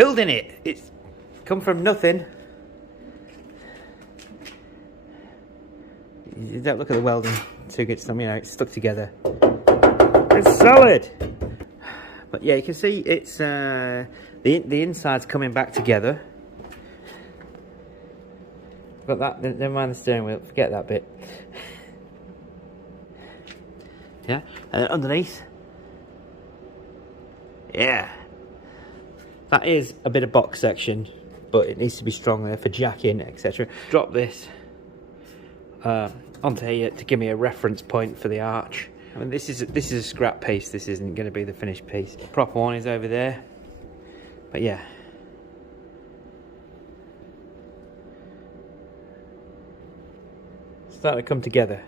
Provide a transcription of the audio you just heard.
building it. It's come from nothing. You don't look at the welding too good. You know, it's stuck together. It's solid. But yeah, you can see it's the inside's coming back together. Got that. Never mind the steering wheel. Forget that bit. Yeah, and then underneath. Yeah, that is a bit of box section, but it needs to be strong there for jacking, etc. Drop this onto here to give me a reference point for the arch. I mean, this is a scrap piece. This isn't going to be the finished piece. Proper one is over there. But yeah, starting to come together.